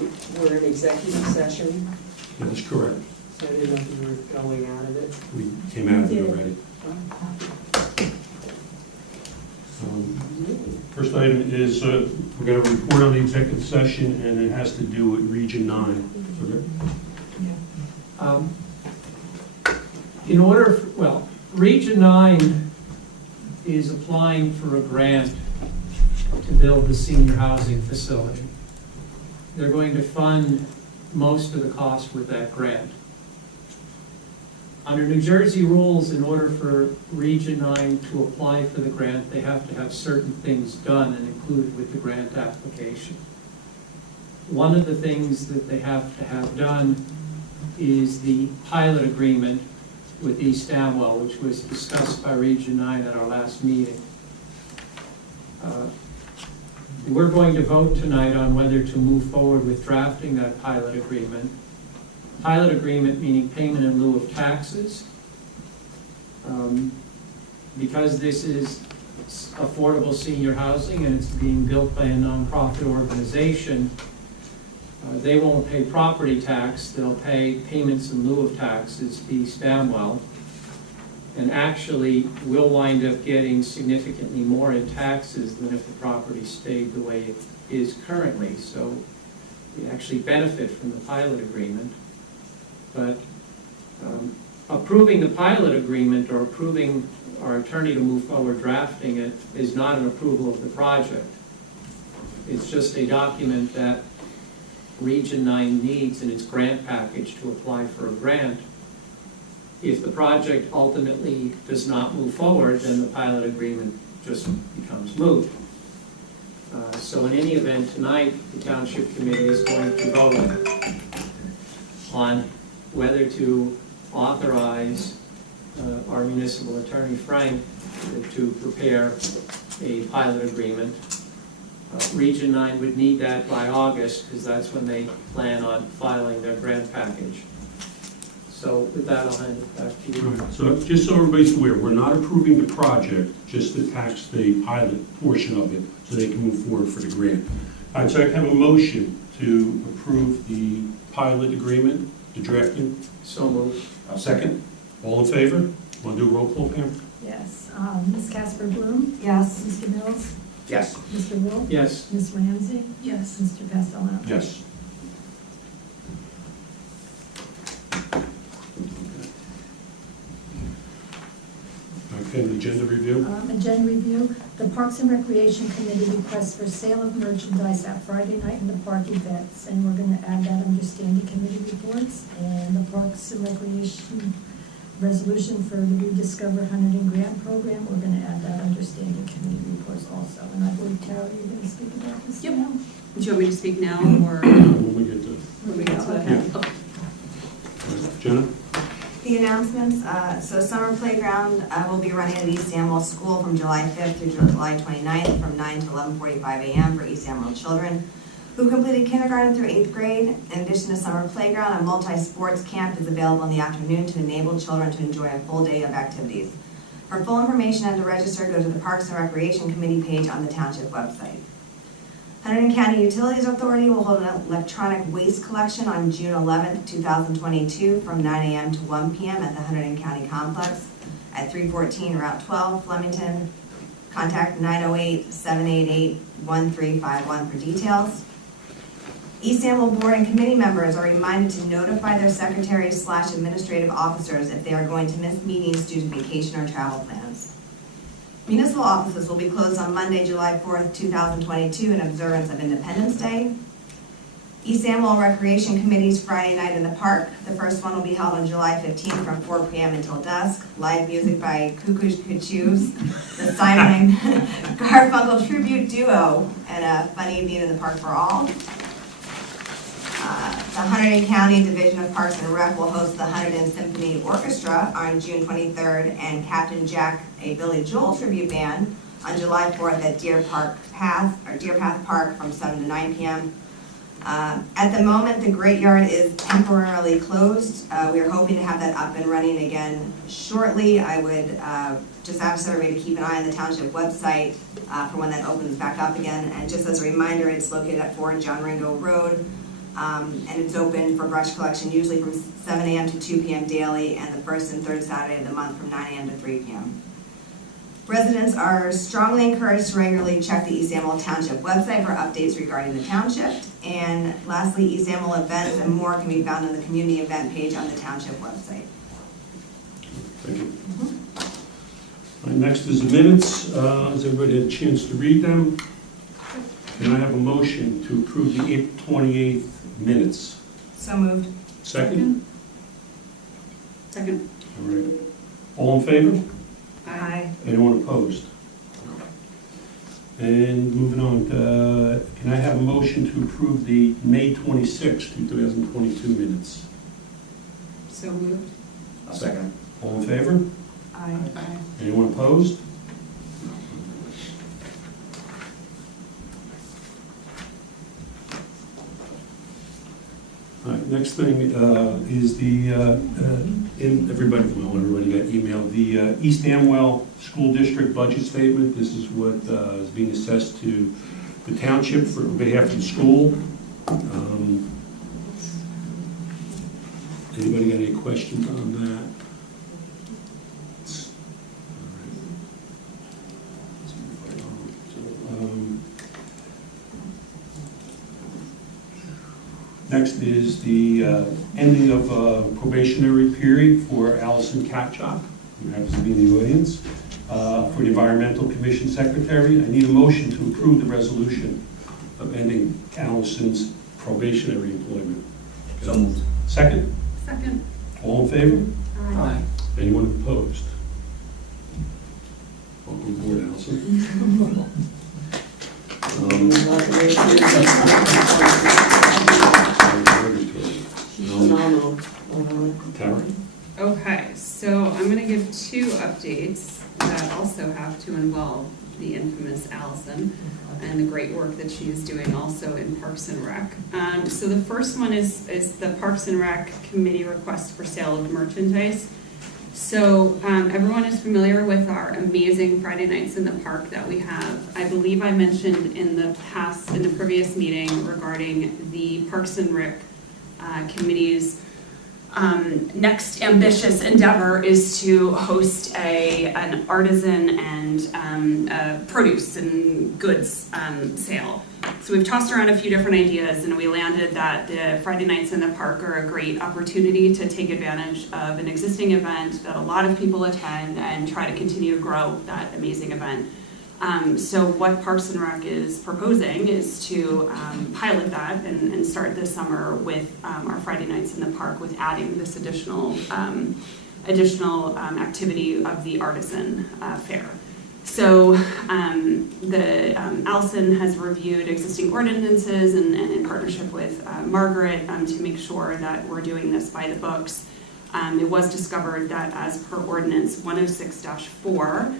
we're in executive session, Yeah, that's correct. so I didn't know if you were going out of it. We came out of it already. First item is we're going to report on the executive session, and it has to do with Region 9. In order, Region 9 is applying for a grant to build the senior housing facility. They're going to fund most of the cost with that grant. Under New Jersey rules, in order for Region 9 to apply for the grant, they have to have certain things done and included with the grant application. One of the things that they have to have done is the pilot agreement with East Amwell, which was discussed by Region 9 at our last meeting. We're going to vote tonight on whether to move forward with drafting that pilot agreement. Pilot agreement meaning payment in lieu of taxes. Because this is affordable senior housing and it's being built by a nonprofit organization, they won't pay property tax, they'll pay payments in lieu of taxes to East Amwell. And actually, we'll wind up getting significantly more in taxes than if the property stayed the way it is currently. So we actually benefit from the pilot agreement. But approving the pilot agreement or approving our attorney to move forward drafting it is not an approval of the project. It's just a document that Region 9 needs in its grant package to apply for a grant. If the project ultimately does not move forward, then the pilot agreement just becomes moot. So in any event, tonight, the Township Committee is going to vote on whether to authorize our municipal attorney, Frank, to prepare a pilot agreement. Region 9 would need that by August, because that's when they plan on filing their grant package. So with that, I'll hand it back to you. Right. So just so everybody's aware, we're not approving the project, just to tax the pilot portion of it, so they can move forward for the grant. All right, so I have a motion to approve the pilot agreement, the drafting. So moved. Second. All in favor? Want to do a roll call, Pam? Yes. Ms. Casper Bloom? Yes. Mr. Mills? Yes. Mr. Wolf? Yes. Ms. Ramsey? Yes. Mr. Castellano? Yes. Okay, the agenda review. Agenda review. The Parks and Recreation Committee requests for sale of merchandise at Friday night in the park events, and we're going to add that under standing committee reports. And the Parks and Recreation resolution for the Rediscover Huntington Grant Program, we're going to add that under standing committee reports also. And I believe, Tara, you're going to speak about this now? Do you want me to speak now or When we get to when we get to Okay. it? Jenna. The announcements, so summer playground will be running at East Amwell School from July 5th through July 29th from 9 to 11:45 a.m. for East Amwell children who completed kindergarten through 8th grade. In addition to summer playground, a multi-sports camp is available in the afternoon to enable children to enjoy a full day of activities. For full information and to register, go to the Parks and Recreation Committee page on the Township website. Hunterdon County Utilities Authority will hold an electronic waste collection on June 11th, 2022 from 9 a.m. to 1 p.m. at the Hunterdon County Complex at 314 Route 12, Flemington. Contact 908-788-1351 for details. East Amwell Board and Committee members are reminded to notify their secretaries/administrative officers if they are going to miss meetings due to vacation or travel plans. Municipal offices will be closed on Monday, July 4th, 2022 in observance of Independence Day. East Amwell Recreation Committee's Friday night in the park. The first one will be held on July 15th from 4 p.m. until dusk. Live music by Cuckoo Cuckoos, the Simon and Garfunkel tribute duo, and a fun evening in the park for all. The Hunterdon County Division of Parks and Rec will host the Hunterdon Symphony Orchestra on June 23rd, and Captain Jack, a Billy Joel tribute band, on July 4th at Deer Path Park from 7 to 9 p.m. At the moment, the Great Yard is temporarily closed. We are hoping to have that up and running again shortly. I would just ask everybody to keep an eye on the Township website for when that opens back up again. And just as a reminder, it's located at 4 John Ringo Road. And it's open for brush collection usually from 7 a.m. to 2 p.m. daily, and the first and third Saturday of the month from 9 a.m. to 3 p.m. Residents are strongly encouraged to regularly check the East Amwell Township website for updates regarding the township. And lastly, East Amwell events and more can be found on the community event page on the township website. Thank you. All right, next is the minutes. Has everybody had a chance to read them? Can I have a motion to approve the April 28th minutes? So moved. Second? Second. All right. All in favor? Aye. Anyone opposed? And moving on, can I have a motion to approve the May 26th, 2022 minutes? So moved. Second. All in favor? Aye. Anyone opposed? All right, next thing is the, everybody got emailed, the East Amwell School District budget statement. This is what is being assessed to the township for behalf of the school. Anybody got any questions on that? Next is the ending of probationary period for Allison Kapchak, who happens to be in the audience, for the Environmental Commission Secretary. I need a motion to approve the resolution of ending Allison's probationary employment. So moved. Second? Second. All in favor? Aye. Anyone opposed? Welcome aboard, Allison. Phenomenal. Tara? Okay, so I'm gonna give two updates that also have to involve the infamous Allison and the great work that she is doing also in Parks and Rec. So the first one is the Parks and Rec committee request for sale of merchandise. So everyone is familiar with our amazing Friday nights in the park that we have. I believe I mentioned in the previous meeting regarding the Parks and Rec committee's next ambitious endeavor is to host an artisan and produce and goods sale. So we've tossed around a few different ideas, and we landed that the Friday nights in the park are a great opportunity to take advantage of an existing event that a lot of people attend and try to continue to grow that amazing event. So what Parks and Rec is proposing is to pilot that and start this summer with our Friday nights in the park, with adding this additional activity of the artisan fair. So Allison has reviewed existing ordinances and in partnership with Margaret to make sure that we're doing this by the books. It was discovered that as per ordinance 106-4,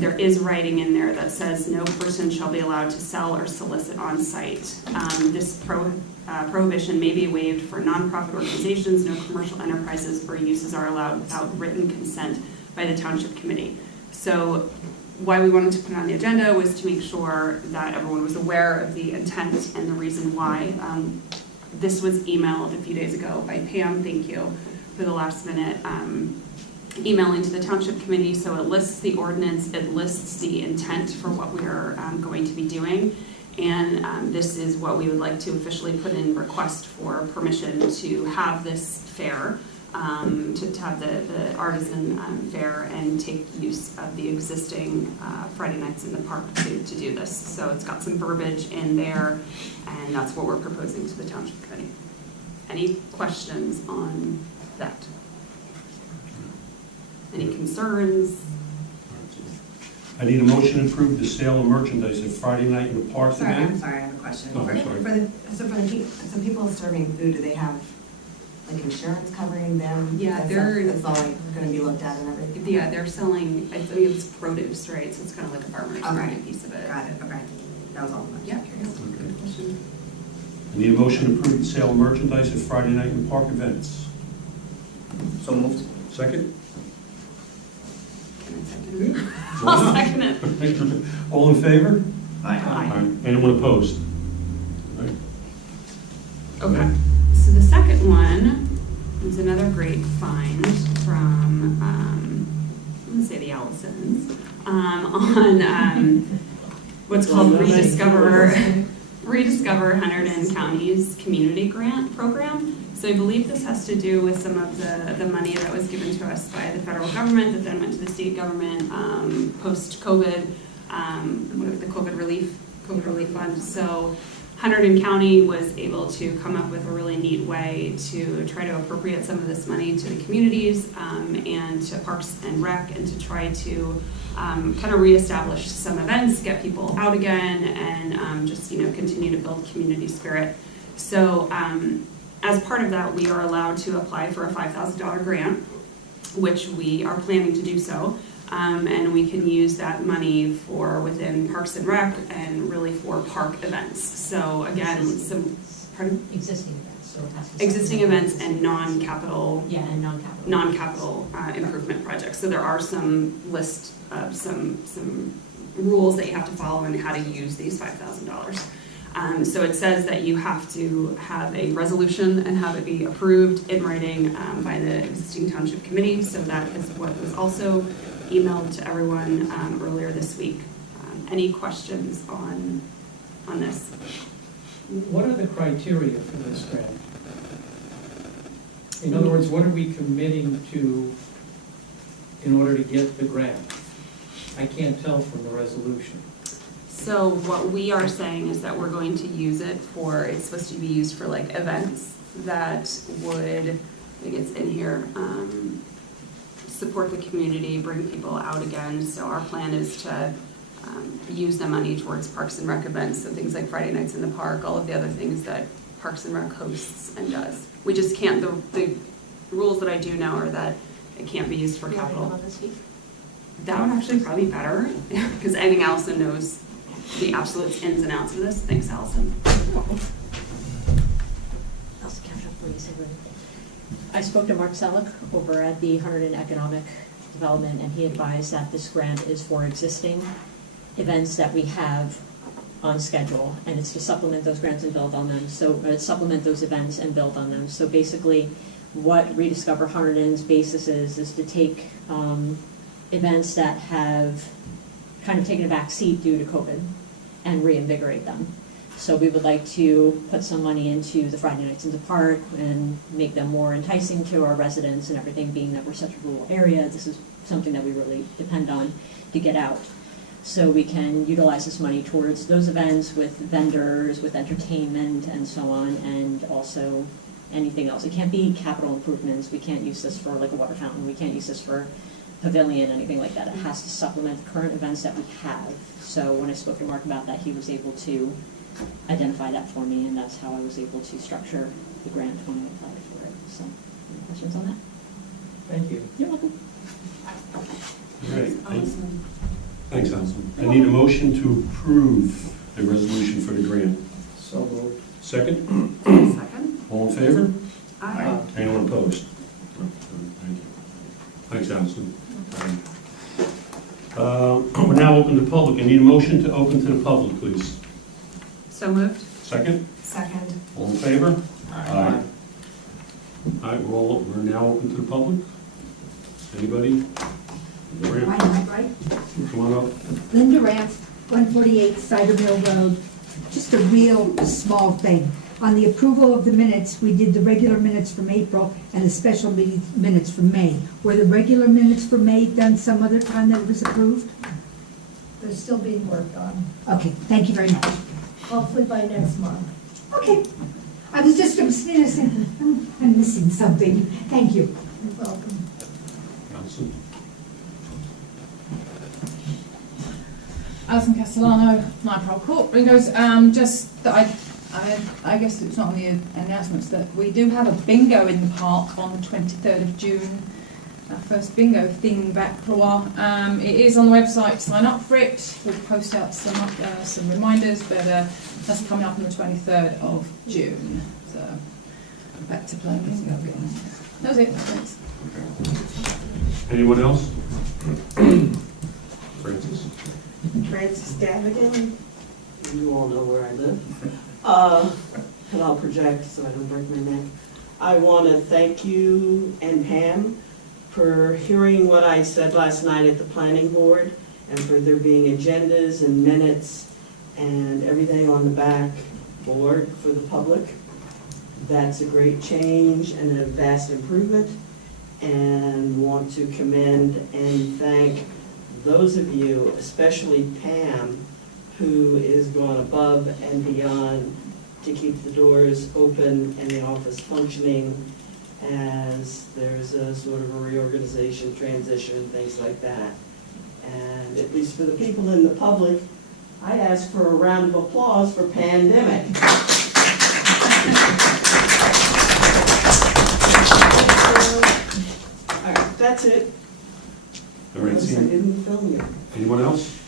there is writing in there that says no person shall be allowed to sell or solicit on site. This prohibition may be waived for nonprofit organizations. No commercial enterprises or uses are allowed without written consent by the Township Committee. So why we wanted to put it on the agenda was to make sure that everyone was aware of the intent and the reason why. This was emailed a few days ago by Pam, thank you, for the last minute emailing to the Township Committee. So it lists the ordinance, it lists the intent for what we are going to be doing, and this is what we would like to officially put in request for permission to have this fair, to have the artisan fair and take use of the existing Friday nights in the park to do this. So it's got some verbiage in there, and that's what we're proposing to the Township Committee. Any questions on that? Any concerns? I need a motion to approve the sale of merchandise at Friday night in the park Sorry, event. I'm sorry, I have a question. Oh, sorry. So people serving food, do they have like insurance covering them? Yeah, It's all like gonna be looked at and everything? Yeah, they're selling, I think it's produce, right? So it's kind of like a farmer's market piece of it. Got it, okay. That was all I'm Yeah. curious. Good question. I need a motion to approve the sale of merchandise at Friday night in the park events. So moved. Second? Can I second it? I'll second it. All in favor? Aye. Aye. Anyone opposed? All right. Okay, so the second one is another great find from, I'm gonna say the Allisons, on what's called Rediscover Hunterdon County's Community Grant Program. So I believe this has to do with some of the money that was given to us by the federal government that then went to the state government post-COVID, the COVID relief fund. So Hunterdon County was able to come up with a really neat way to try to appropriate some of this money to the communities and to Parks and Rec, and to try to kind of reestablish some events, get people out again, and just continue to build community spirit. So as part of that, we are allowed to apply for a $5,000 grant, which we are planning to do so. And we can use that money for within Parks and Rec and really for park events. So again, Existing events, so it has to. existing events and non-capital. Yeah, and non-capital. Non-capital improvement projects. So there are some list of some rules that you have to follow on how to use these $5,000. So it says that you have to have a resolution and have it be approved in writing by the existing township committee. So that is what was also emailed to everyone earlier this week. Any questions on this? What are the criteria for this grant? In other words, what are we committing to in order to get the grant? I can't tell from the resolution. So what we are saying is that we're going to use it for, it's supposed to be used for like events that would, I think it's in here, support the community, bring people out again. So our plan is to use the money towards Parks and Rec events, so things like Friday nights in the park, all of the other things that Parks and Rec hosts and does. We just can't, the rules that I do know are that it can't be used for capital. That would actually probably be better, because I think Allison knows the absolute ins and outs of this. Thanks, Allison. I'll catch up for you, Sarah. I spoke to Mark Selleck over at the Hunterdon Economic Development, and he advised that this grant is for existing events that we have on schedule, and it's to supplement those grants and build on them. So supplement those events and build on them. So basically, what Rediscover Hunterdon's basis is to take events that have kind of taken a back seat due to COVID and reinvigorate them. So we would like to put some money into the Friday nights in the park and make them more enticing to our residents and everything, being that we're such a rural area. This is something that we really depend on to get out. So we can utilize this money towards those events with vendors, with entertainment and so on, and also anything else. It can't be capital improvements. We can't use this for like a water fountain. We can't use this for pavilion, anything like that. It has to supplement the current events that we have. So when I spoke to Mark about that, he was able to identify that for me, and that's how I was able to structure the grant when I applied for it. So, any questions on that? Thank you. You're welcome. Great. Thanks, Allison. I need a motion to approve the resolution for the grant. So moved. Second? Second. All in favor? Aye. Anyone opposed? No. Thank you. Thanks, Allison. We're now open to public. I need a motion to open to the public, please. So moved. Second? Second. All in favor? Aye. All right, we're now open to the public. Anybody? Right. Come on up. Linda Raff, 148 Cider Mill Road. Just a real small thing. On the approval of the minutes, we did the regular minutes from April and the special minutes from May. Were the regular minutes for May done some other time that it was approved? They're still being worked on, Okay, thank you very much. hopefully by next month. Okay. I was just saying, I'm missing something. Thank you. You're welcome. Allison? Alison Castellano, Nightprole Court. Ringos, just that I guess it's not on the announcements that we do have a bingo in the park on the 23rd of June. Our first bingo thing back for a while. It is on the website. Sign up for it. We'll post out some reminders, but that's coming up on the 23rd of June. So back to playing bingo again. That was it. Thanks. Anyone else? Francis? Francis Davigan. You all know where I live. and I'll project so I don't break my neck. I want to thank you and Pam for hearing what I said last night at the planning board, and for there being agendas and minutes and everything on the back board for the public. That's a great change and a vast improvement, and want to commend and thank those of you, especially Pam, who is going above and beyond to keep the doors open and the office functioning as there's a sort of a reorganization, transition, things like that. And at least for the people in the public, I ask for a round of applause for Pandemic. All right, that's it. All right, Unless I seeing, didn't film you. anyone else?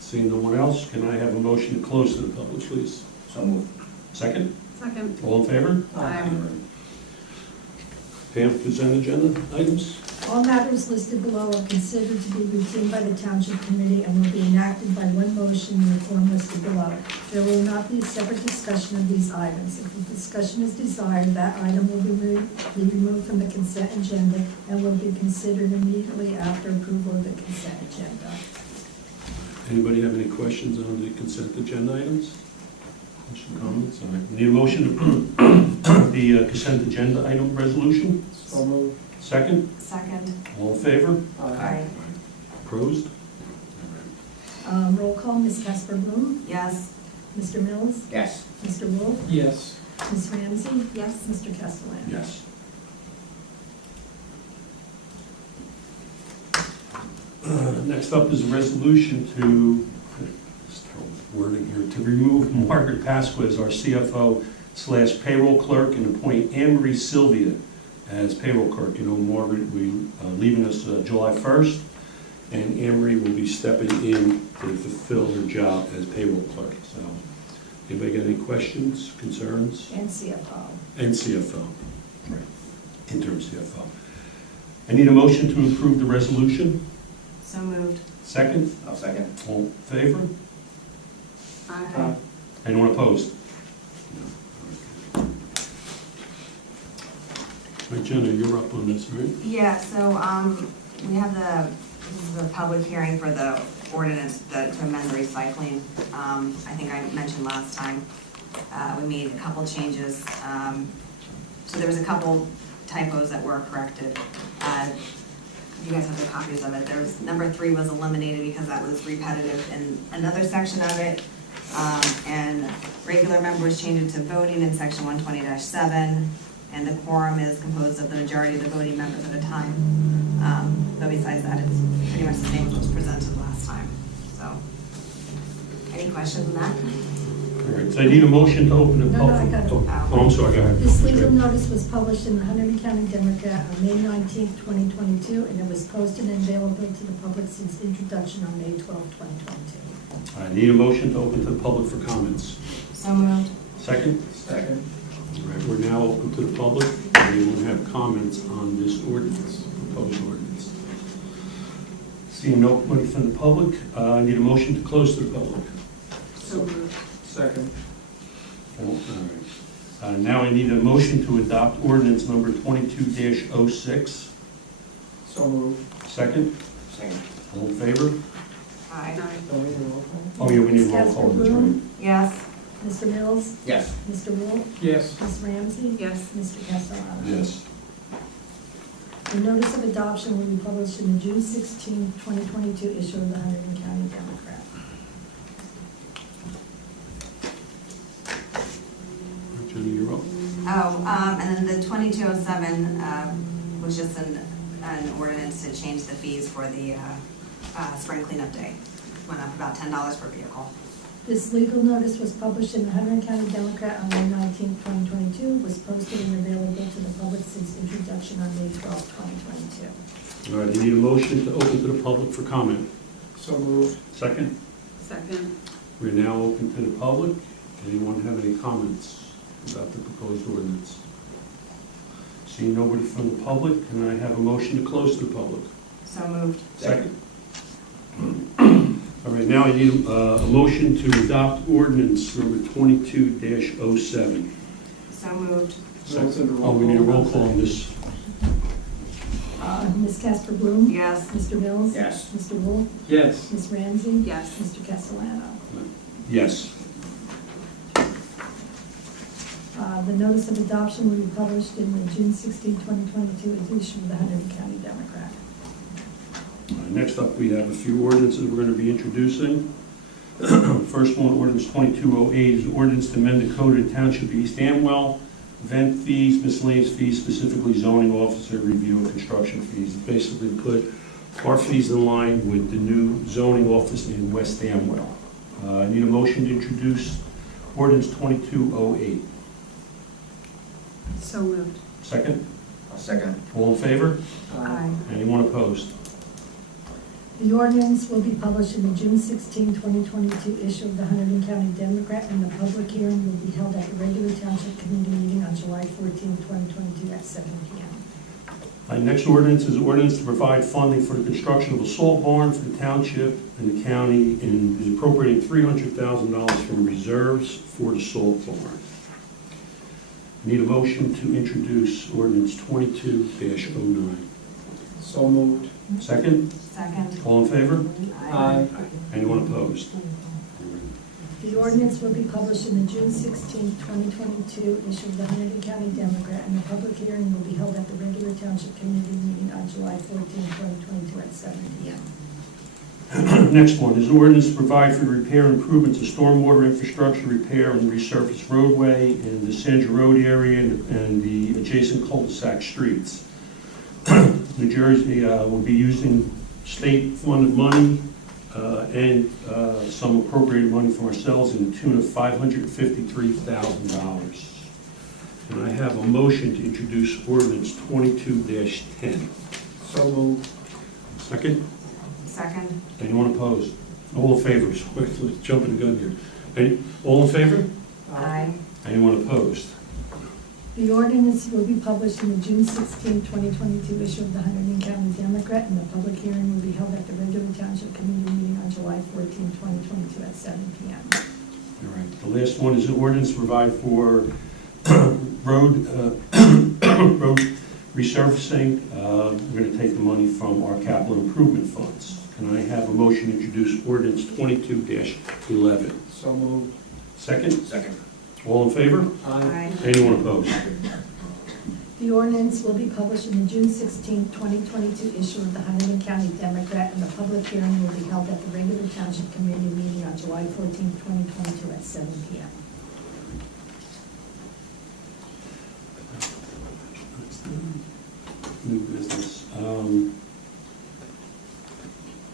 Seeing no one else, can I have a motion to close to the public, please? So moved. Second? Second. All in favor? Aye. Pam, consent agenda items? All matters listed below are considered to be routine by the Township Committee and will be enacted by one motion in the form listed below. There will not be a separate discussion of these items. If the discussion is desired, that item will be removed from the consent agenda and will be considered immediately after approval of the consent agenda. Anybody have any questions on the consent agenda items? Questions, comments? All right. Need a motion to approve the consent agenda item resolution? So moved. Second? Second. All in favor? Aye. Opposed? Roll call, Ms. Casper Bloom, Yes. Mr. Mills, Yes. Mr. Wolf, Yes. Ms. Ramsey, Yes. Mr. Castellano. Yes. Next up is a resolution to, just terrible wording here, to remove Margaret Pasqua as our CFO / payroll clerk and appoint Anne Marie Sylvia as payroll clerk. You know, Margaret will be leaving us July 1st, and Anne Marie will be stepping in to fulfill her job as payroll clerk. So, anybody got any questions, concerns? And CFO. And CFO, right, interim CFO. I need a motion to approve the resolution. So moved. Second, I'll second. all in favor? Aye. Anyone opposed? Right, Jenna, you're up on this, right? Yeah, so, we have this is a public hearing for the ordinance to amend the recycling. I think I mentioned last time, we made a couple changes. So there was a couple typos that were corrected. You guys have the copies of it. There was, number 3 was eliminated because that was repetitive in another section of it. And regular members changed it to voting in section 120-7. And the quorum is composed of the majority of the voting members at a time. But besides that, it's pretty much the same as what was presented last time. So, any questions on that? All right, so I need a motion to open the No, public. I got it. Oh, I'm sorry, go ahead. This legal notice was published in the Hunterdon County Democrat on May 19th, 2022, and it was posted and available to the public since introduction on May 12th, 2022. I need a motion to open to the public for comments. So moved. Second? Second. All right, we're now open to the public. Anyone have comments on this ordinance, proposed ordinance? Seeing nobody from the public, I need a motion to close to the public. So moved. Second. All right. Now I need a motion to adopt ordinance number 22-06. So moved. Second? Second. All in favor? Aye. Don't we need a roll call? Oh, yeah, we need a Ms. roll call, Casper that's right. Bloom, Yes. Mr. Mills, Yes. Mr. Wolf, Yes. Ms. Ramsey, Yes. Mr. Castellano. Yes. The notice of adoption will be published in the June 16, 2022 issue of the Hunterdon County Democrat. Jenny, you're up. Oh, and then the 2207 was just an ordinance to change the fees for the spring cleanup day. Went up about $10 per vehicle. This legal notice was published in the Hunterdon County Democrat on May 19, 2022, was posted and available to the public since introduction on May 12, 2022. All right, I need a motion to open to the public for comment. So moved. Second? Second. We're now open to the public. Anyone have any comments about the proposed ordinance? Seeing nobody from the public, can I have a motion to close to the public? So moved. Second. All right, now I need a motion to adopt ordinance number 22-07. So moved. Second. Oh, we need a roll call on this. Ms. Casper Bloom? Yes. Mr. Mills? Yes. Mr. Wolf? Yes. Ms. Ramsey? Yes. Mr. Castellano? Yes. The notice of adoption will be published in the June 16, 2022 edition of the Hunterdon County Democrat. Next up, we have a few ordinances we're going to be introducing. First one, ordinance 2208, is ordinance to amend the code of the Township of East Amwell, event fees, miscellaneous fees, specifically zoning officer review and construction fees. Basically put our fees in line with the new zoning office in West Amwell. I need a motion to introduce ordinance 2208. So moved. Second? I'll second. All in favor? Aye. Anyone opposed? The ordinance will be published in the June 16, 2022 issue of the Hunterdon County Democrat, and the public hearing will be held at the regular Township Committee meeting on July 14, 2022 at 7 p.m. Next ordinance is ordinance to provide funding for the construction of a salt barn for the township and the county, and appropriating $300,000 from reserves for the salt barn. Need a motion to introduce ordinance 22-09. So moved. Second? Second. All in favor? Aye. Anyone opposed? The ordinance will be published in the June 16, 2022 issue of the Hunterdon County Democrat, and the public hearing will be held at the regular Township Committee meeting on July 14, 2022 at 7 p.m. Next one is ordinance to provide for repair and improvements of stormwater infrastructure repair and resurface roadway in the Sandra Road area and the adjacent cul-de-sac streets. New Jersey will be using state-funded money and some appropriated money from ourselves in the tune of $553,000. And I have a motion to introduce ordinance 22-10. So moved. Second? Second. Anyone opposed? All in favor? Let's jump in the gun here. All in favor? Aye. Anyone opposed? The ordinance will be published in the June 16, 2022 issue of the Hunterdon County Democrat, and the public hearing will be held at the regular Township Committee meeting on July 14, 2022 at 7 p.m. All right. The last one is an ordinance to provide for road resurfacing. We're going to take the money from our capital improvement funds. Can I have a motion to introduce ordinance 22-11? So moved. Second? Second. All in favor? Aye. Anyone opposed? The ordinance will be published in the June 16, 2022 issue of the Hunterdon County Democrat, and the public hearing will be held at the regular Township Committee meeting on July 14, 2022 at 7 p.m. New business.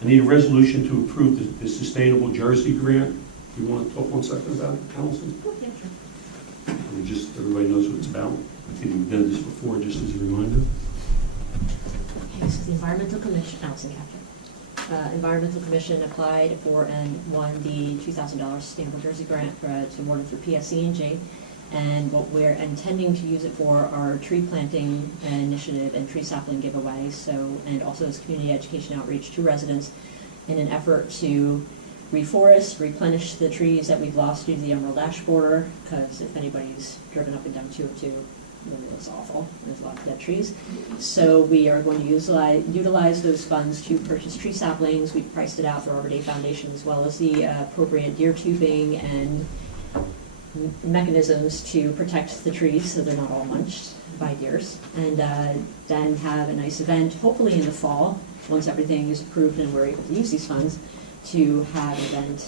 I need a resolution to approve the Sustainable Jersey Grant. You want to talk 1 second about it, Allison? Yeah, sure. Just everybody knows what it's about. I think we've done this before, just as a reminder. Okay, so the Environmental Commission, Allison Captain. Environmental Commission applied for and won the $2,000 Sustainable Jersey Grant to awarded through PSE&G. And what we're intending to use it for are tree planting initiative and tree sapling giveaways. So, and also as community education outreach to residents in an effort to reforest, replenish the trees that we've lost due to the Emerald Ash borer, because if anybody's driven up and down 202, it really looks awful. There's a lot of dead trees. So we are going to utilize those funds to purchase tree saplings. We've priced it out through Arbor Day Foundation, as well as the appropriate deer tubing and mechanisms to protect the trees so they're not all munched by deers. And then have a nice event, hopefully in the fall, once everything is approved and we're able to use these funds, to have an event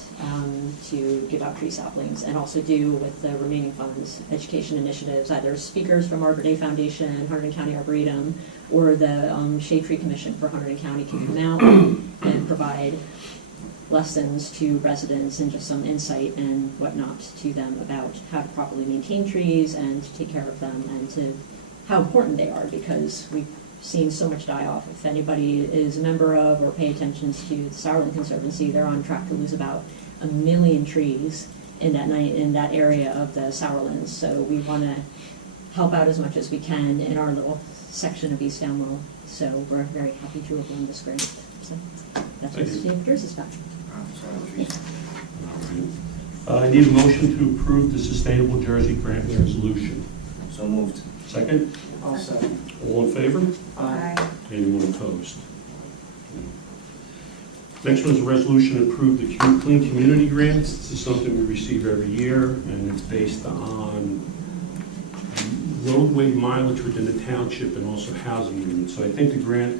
to give out tree saplings, and also do with the remaining funds education initiatives, either speakers from Arbor Day Foundation, Hunterdon County Arboretum, or the Shade Tree Commission for Hunterdon County can come out and provide lessons to residents and just some insight and whatnot to them about how to properly maintain trees and to take care of them, and to how important they are, because we've seen so much die off. If anybody is a member of or pay attention to the Sauerland Conservancy, they're on track to lose about 1 million trees in that area of the Sauerlands. So we want to help out as much as we can in our little section of East Elmo. So we're very happy to have won this grant. So that's what Sustainable Jersey's about. I need a motion to approve the Sustainable Jersey Grant resolution. So moved. Second? I'll second. All in favor? Aye. Anyone opposed? Next one is a resolution to approve the Clean Community Grants. This is something we receive every year, and it's based on roadway mileage within the township and also housing units. So I think the grant,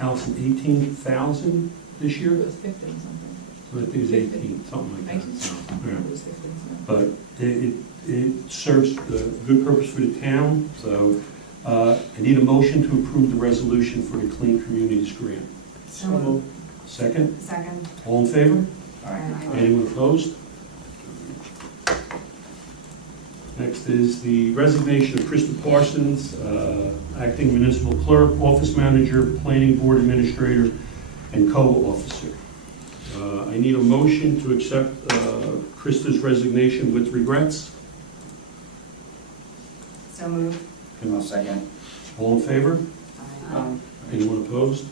Allison, 18,000 this year? It was 15 something. I think it was 18, something like that. 18. Yeah. It was 15 something. But it serves a good purpose for the town, so I need a motion to approve the resolution for the Clean Communities Grant. So moved. Second? Second. All in favor? Aye. Anyone opposed? Next is the resignation of Krista Parsons, acting municipal clerk, office manager, planning board administrator, and co-officer. I need a motion to accept Krista's resignation with regrets. So moved. I'll second. All in favor? Aye. Anyone opposed?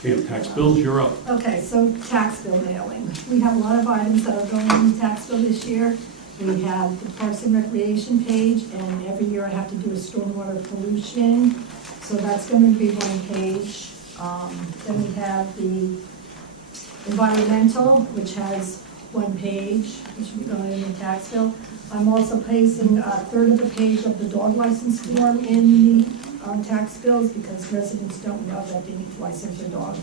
Okay, tax bills, you're up. Okay, so tax bill mailing. We have a lot of items that are going in the tax bill this year. We have the Parks and Recreation page, and every year I have to do a stormwater pollution. So that's going to be one page. Then we have the environmental, which has one page, which will be going in the tax bill. I'm also placing a third of the page of the dog license form in the tax bills because residents don't know that they need to license their dogs.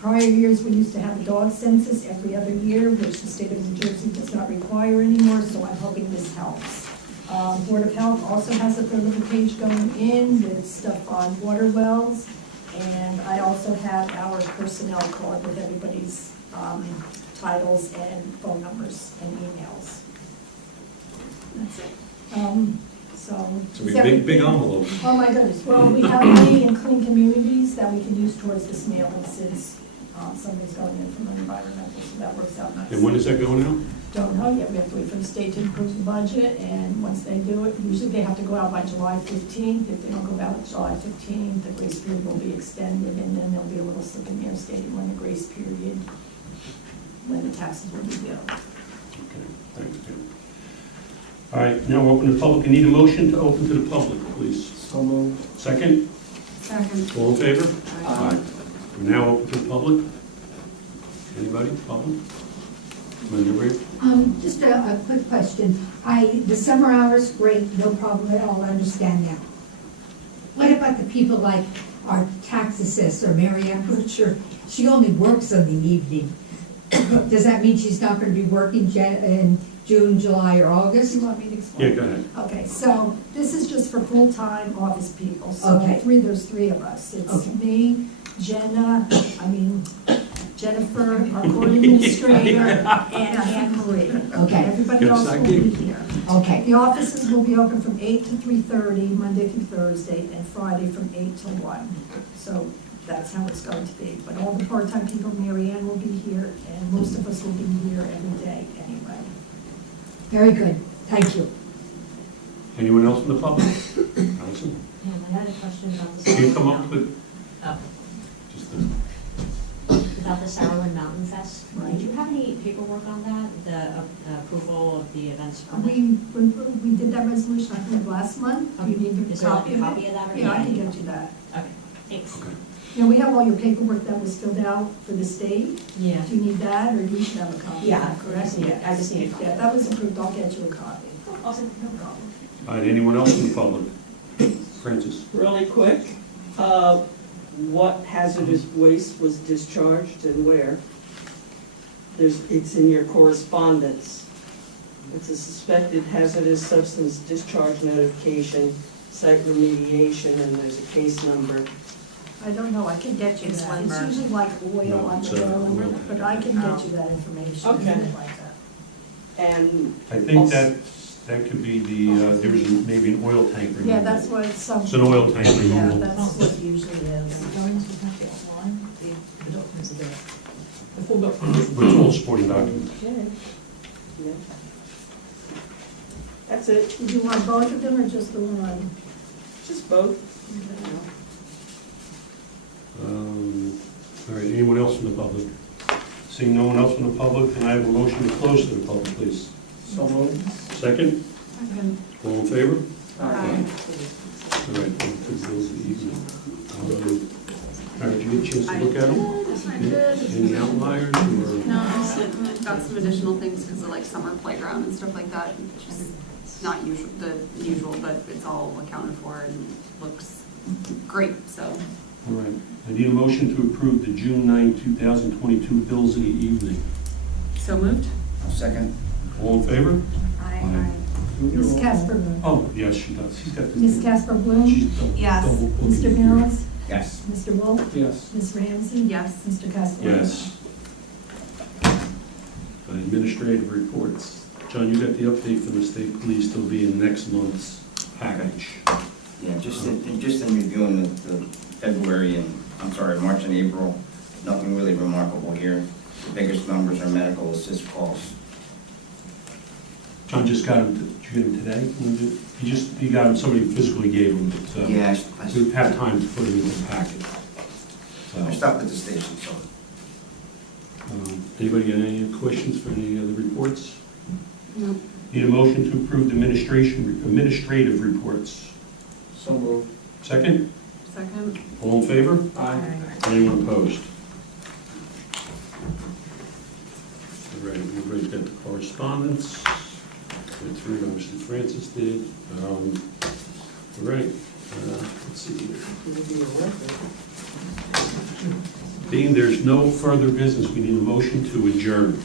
Prior years, we used to have a dog census every other year, which the state of New Jersey does not require anymore, so I'm hoping this helps. Board of Health also has a third of the page going in with stuff on water wells, and I also have our personnel card with everybody's titles and phone numbers and emails. That's it. It's a big envelope. Oh my goodness, well, we have money in Clean Communities that we can use towards this mailing since somebody's going in from environmental, so that works out nice. And when is that going out? Don't know yet, we have to wait for the state to approve the budget, and once they do it, usually they have to go out by July 15th. If they don't go out July 15th, the grace period will be extended, and then there'll be a little slip in there stating when the grace period, when the taxes will be due. Okay, thanks, Pam. All right, now we're open to the public. I need a motion to open to the public, please. So moved. Second? Second. All in favor? Aye. We're now open to the public. Anybody, public? Linda Ray? Just a quick question. The summer hours, great, no problem at all, I understand that. What about the people like our tax assessor, Mary Ann Butcher? She only works on the evening. Does that mean she's not going to be working in June, July, or August? You want me to explain? Yeah, go ahead. Okay, so this is just for full-time office people. So Okay. there's three of us. It's Okay. me, Jennifer, our court administrator, and Anne Marie. Okay. Everybody Yes, else I will do. be here. Okay. The offices will be open from 8 to 3:30, Monday through Thursday, and Friday from 8 to 1. So that's how it's going to be. But all the part-time people, Mary Ann will be here, and most of us will be here every day anyway. Very good, thank you. Anyone else from the public? Allison? Yeah, I had a question about the Can you Sarowin come up Mountain, with oh, just about the Sarowin Mountain Fest. Right. Did you have any paperwork on that, the approval of the events permit? We did that resolution, I think, last month. Do you need Is a there like copy a of copy it? of that? or Yeah, I not? can get you that. Okay, thanks. Okay. You know, we have all your paperwork that was filled out for the state. Yeah. Do you need that, or you should have a copy? Yeah, Is that correct? I just need a copy. Yeah, that was approved, I'll get you a copy. Awesome, no problem. All right, anyone else in the public? Francis? Really quick, what hazardous waste was discharged and where? It's in your correspondence. It's a suspected hazardous substance discharge notification, site remediation, and there's a case number. I don't know, I can get you It's that. It's Lindbergh. usually like oil No, on it's, the oil oil, tank. but I can get you that information. Okay. Something like that. And I think that could be there was maybe an oil tank removal. Yeah, that's what some. It's an oil tank Yeah, removal. that's what it usually is. Going to the packet online, the documents are there. The full documents. But it's all supporting documents. yeah. That's it, Did you want both of them or just the one? just both. All right, anyone else from the public? Seeing no one else from the public, can I have a motion to close to the public, please? So moved. Second? All in favor? Aye. All right, to bills of the evening. All right, did you get a chance to look at them? Yes, I did. Any outliers or? No, I've got some additional things because of like summer playground and stuff like that. Just not usual, the usual, but it's all accounted for and looks great, so. All right, I need a motion to approve the June 9, 2022 bills of the evening. So moved? I'll second. All in favor? Aye. Ms. Casper, Oh, yes, she does. She's got the. Ms. Casper Bloom, She's double. Yes. double booking Mr. here. Mills, Yes. Mr. Wolf, Yes. Ms. Ramsey. Yes. Mr. Castellano. Yes. Administrative reports. John, you got the update for the state police, they'll be in next month's package. Yeah, just in reviewing the February and, March and April, nothing really remarkable here. The biggest numbers are medical assist calls. John just got him, did you get him today? He got him, somebody physically gave him, but, Yeah, we have time to put him in the packet. I stopped at the station, so. Anybody got any questions for any other reports? No. Need a motion to approve the administrative reports. So moved. Second? Second? All in favor? Aye. Anyone opposed? All right, everybody's got the correspondence. Went through it, obviously Francis did. All right, let's see here. Being there's no further business, we need a motion to adjourn.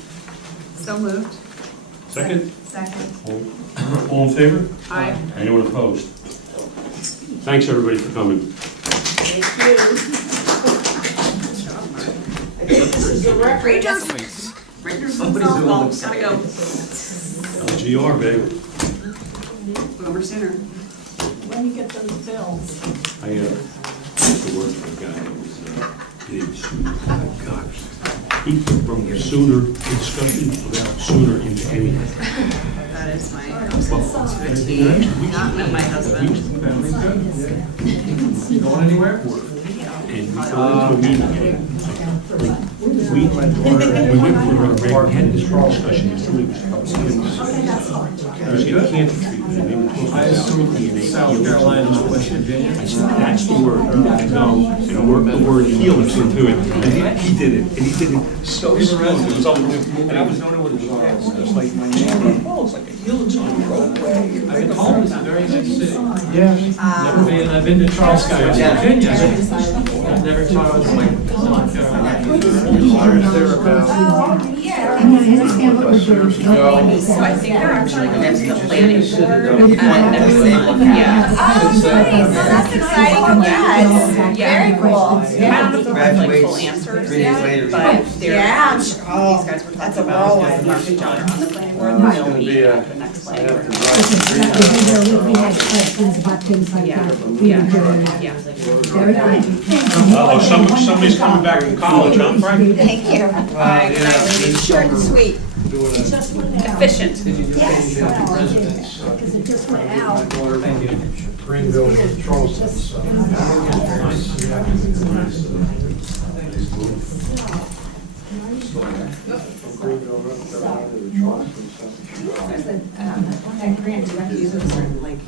So moved? Second? Second. All in favor? Aye. Anyone opposed? Thanks, everybody, for coming. Thank you. Rangers? Rangers Somebody's doing softball, this. gotta go. LGR, baby. Over sooner. When you get those bills. I used to work for a guy that was big Sooner. Oh, God. He from the Sooner discussion without Sooner into anything. That is my house to a T. Not with my husband. Going anywhere? And we go into a meeting. We went for a break, we had this discussion, and somebody was getting cancer treatment, and they were talking I about assume DNA South healing. Carolina, West Virginia. I said, that's the word, no, and work the word healers into it, and he did it, and he did it so smooth, it was unbelievable, and I was the only one who was like, it's like, oh, it's like a healing on the roadway. I've been home, it's a very nice city. Yeah. Never been, I've been to Charleston, West Yeah. Virginia. I've never Charleston, South Carolina. They're about And I understand what we're doing. So I think they're actually going to the planning board and everything, yeah. Oh, nice. Well, that's exciting. Congrats. Yeah. Very cool. I don't know if they'll have like full Graduates answers 3 days yet, later. but they're, Yeah, I'm sure. these Oh, guys were that's talking a about, whirlwind. if Mark and John are on the planning board, then they'll meet at the next planning board. We had questions about things like Yeah, that. We yeah, were doing yeah. very good. Uh-oh, somebody's coming back from college, huh, Frank? Thank you. Short and sweet. It just went out. Efficient. Yes. Because it just went out. Thank you. Greenville and Charleston, so. From Greenville, North Carolina to Charleston, South Carolina. That grant, you have to use it for like